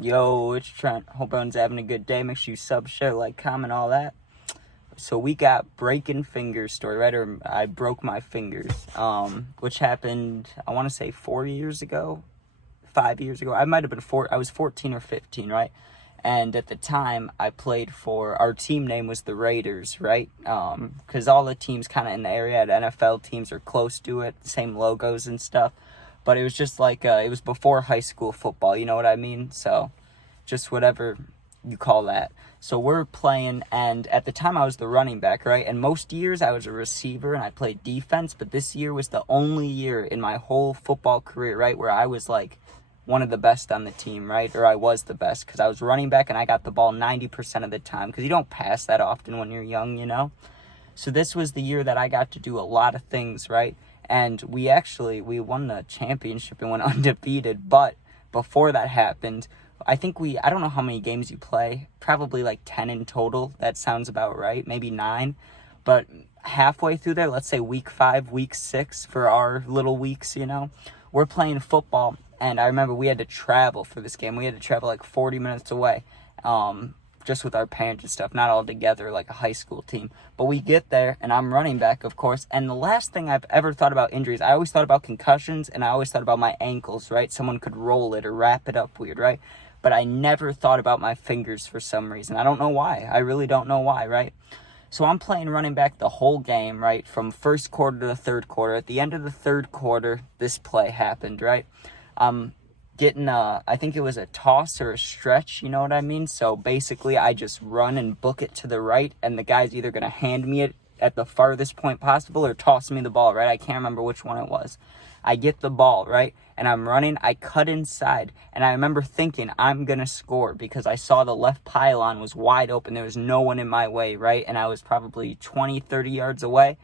Yo, it's Trent. Hope everyone's having a good day. Make sure you sub, share, like, comment, all that. So we got breaking fingers story, right? Or I broke my fingers, which happened, I want to say 4 years ago, 5 years ago. I might have been I was 14 or 15, right? And at the time, I played for, our team name was the Raiders, right? Because all the teams kind of in the area at NFL teams are close to it, same logos and stuff. But it was just like, it was before high school football, you know what I mean? So just whatever you call that. So we're playing, and at the time I was the running back, right? And most years I was a receiver and I played defense, but this year was the only year in my whole football career, right, where I was like one of the best on the team, right? Or I was the best because I was running back and I got the ball 90% of the time because you don't pass that often when you're young, you know? So this was the year that I got to do a lot of things, right? And we won the championship and went undefeated, but before that happened, I don't know how many games you play, probably like 10 in total. That sounds about right, maybe 9. But halfway through there, let's say week 5, week 6 for our little weeks, you know, we're playing football. And I remember we had to travel for this game. We had to travel like 40 minutes away, just with our parents and stuff, not all together like a high school team. But we get there, and I'm running back, of course. And the last thing I've ever thought about injuries, I always thought about concussions, and I always thought about my ankles, right? Someone could roll it or wrap it up weird, right? But I never thought about my fingers for some reason. I don't know why. I really don't know why, right? So I'm playing running back the whole game, right? From first quarter to the third quarter. At the end of the third quarter, this play happened, right? Getting I think it was a toss or a stretch, you know what I mean? So basically I just run and book it to the right, and the guy's either going to hand me it at the farthest point possible or toss me the ball, right? I can't remember which one it was. I get the ball, right? And I'm running, I cut inside, and I remember thinking I'm going to score because I saw the left pylon was wide open. There was no one in my way, right? And I was probably 20, 30 yards away.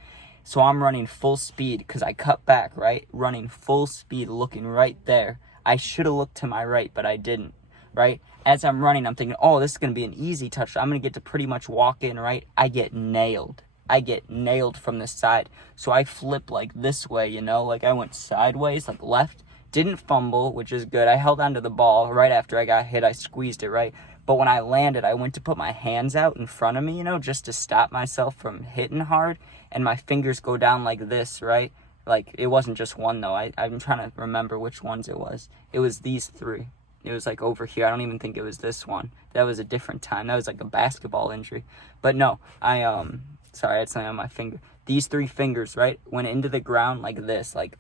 So I'm running full speed because I cut back, right? Running full speed, looking right there. I should have looked to my right, but I didn't, right? As I'm running, I'm thinking, oh, this is going to be an easy touch. I'm going to get to pretty much walk in, right? I get nailed. I get nailed from the side. So I flip like this way, you know? Like I went sideways, like left. Didn't fumble, which is good. I held onto the ball right after I got hit. I squeezed it, right? But when I landed, I went to put my hands out in front of me, you know, just to stop myself from hitting hard. And my fingers go down like this, right? Like, it wasn't just one, though. I'm trying to remember which ones it was. It was these 3. It was, like, over here. I don't even think it was this one. That was a different time. That was, like, a basketball injury. But, no, sorry, I had something on my finger. These 3 fingers, right, went into the ground like this, like,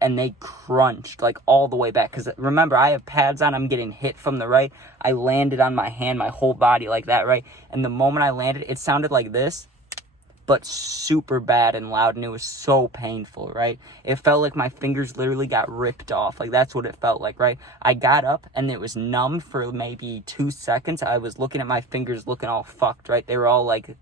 and they crunched, like, all the way back. Because, remember, I have pads on. I'm getting hit from the right. I landed on my hand, my whole body like that, right? And the moment I landed, it sounded like this, but super bad and loud, and it was so painful, right? It felt like my fingers literally got ripped off. Like, that's what it felt like, right? I got up, and it was numb for maybe 2 seconds. I was looking at my fingers looking all fucked, right? They were all like,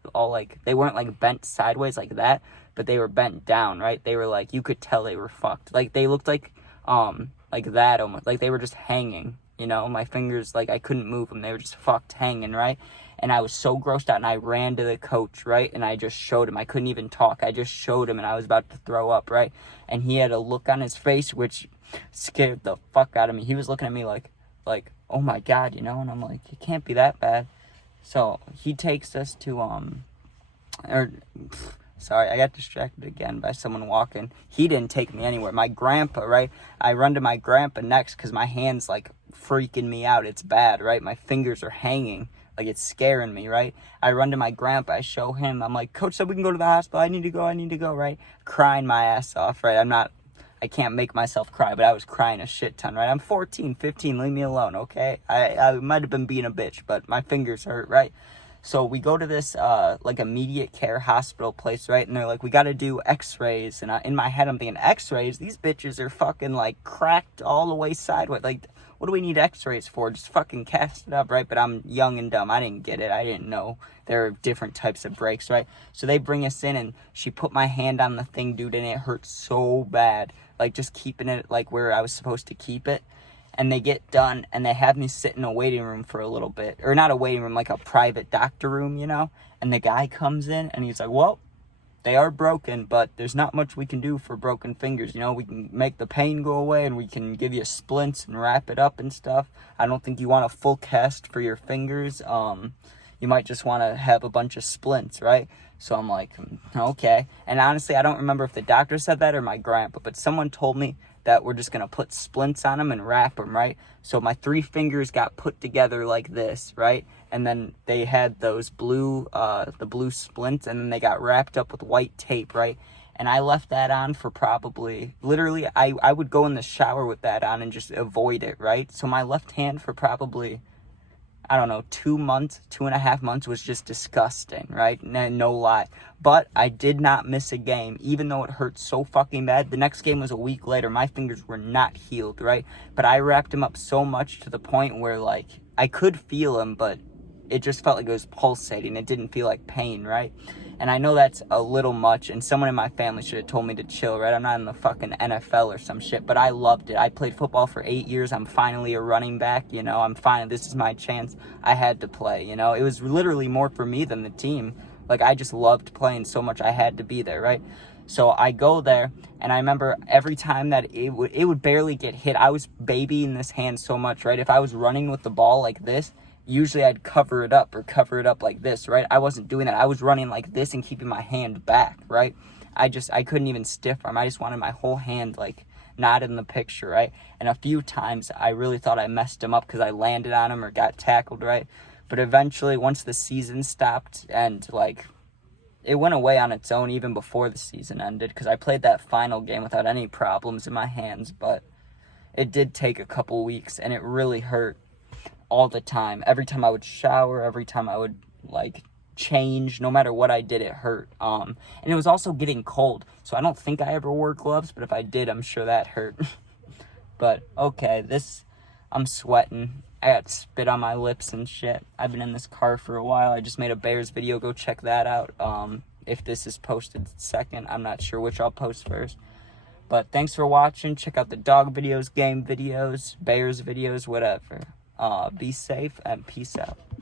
they weren't, like, bent sideways like that, but they were bent down, right? They were, like, you could tell they were fucked. Like, they looked like that almost. Like, they were just hanging, you know? My fingers, like, I couldn't move them. They were just fucked hanging, right? And I was so grossed out, and I ran to the coach, right? And I just showed him. I couldn't even talk. I just showed him, and I was about to throw up, right? And he had a look on his face which scared the fuck out of me. He was looking at me like, oh my God, you know? And I'm like, it can't be that bad. So he takes us to, sorry, I got distracted again by someone walking. He didn't take me anywhere. My grandpa, right? I run to my grandpa next because my hand's, like, freaking me out. It's bad, right? My fingers are hanging. Like, it's scaring me, right? I run to my grandpa. I show him. I'm like, Coach said we can go to the hospital. I need to go, right? Crying my ass off, right? I can't make myself cry, but I was crying a shit ton, right? I'm 14, 15. Leave me alone, okay? I might have been being a bitch, but my fingers hurt, right? So we go to this, like, immediate care hospital place, right? And they're like, we got to do x-rays. And in my head, I'm thinking, x-rays? These bitches are fucking, like, cracked all the way sideways. Like, what do we need x-rays for? Just fucking cast it up, right? But I'm young and dumb. I didn't get it. I didn't know there are different types of breaks, right? So they bring us in, and she put my hand on the thing, dude, and it hurt so bad. Like, just keeping it, like, where I was supposed to keep it. And they get done, and they have me sit in a waiting room for a little bit. Or not a waiting room, like a private doctor room, you know? And the guy comes in, and he's like, well, they are broken, but there's not much we can do for broken fingers. You know, we can make the pain go away, and we can give you splints and wrap it up and stuff. I don't think you want a full cast for your fingers. You might just want to have a bunch of splints, right? So I'm like, okay. And honestly, I don't remember if the doctor said that or my grandpa, but someone told me that we're just going to put splints on them and wrap them, right? So my 3 fingers got put together like this, right? And then they had those blue, the blue splints, and then they got wrapped up with white tape, right? And I left that on for probably, literally, I would go in the shower with that on and just avoid it, right? So my left hand for probably, I don't know, 2 months, 2.5 months was just disgusting, right? No lie. But I did not miss a game, even though it hurt so fucking bad. The next game was a week later. My fingers were not healed, right? But I wrapped them up so much to the point where, like, I could feel them, but it just felt like it was pulsating. It didn't feel like pain, right? And I know that's a little much, and someone in my family should have told me to chill, right? I'm not in the fucking NFL or some shit, but I loved it. I played football for 8 years. I'm finally a running back, you know? This is my chance. I had to play, you know? It was literally more for me than the team. Like, I just loved playing so much. I had to be there, right? So I go there, and I remember every time that it would barely get hit. I was babying this hand so much, right? If I was running with the ball like this, usually I'd cover it up like this, right? I wasn't doing that. I was running like this and keeping my hand back, right? I couldn't even stiff arm. I just wanted my whole hand, like, not in the picture, right? And a few times I really thought I messed him up because I landed on him or got tackled, right? But eventually, once the season stopped and, like, it went away on its own even before the season ended, because I played that final game without any problems in my hands, but it did take a couple weeks, and it really hurt all the time. Every time I would shower, every time I would, like, change, no matter what I did, it hurt. And it was also getting cold, so I don't think I ever wore gloves, but if I did, I'm sure that hurt. But okay, I'm sweating. I got spit on my lips and shit. I've been in this car for a while. I just made a Bears video. Go check that out. If this is posted second, I'm not sure which I'll post first. But thanks for watching. Check out the dog videos, game videos, Bears videos, whatever. Be safe and peace out.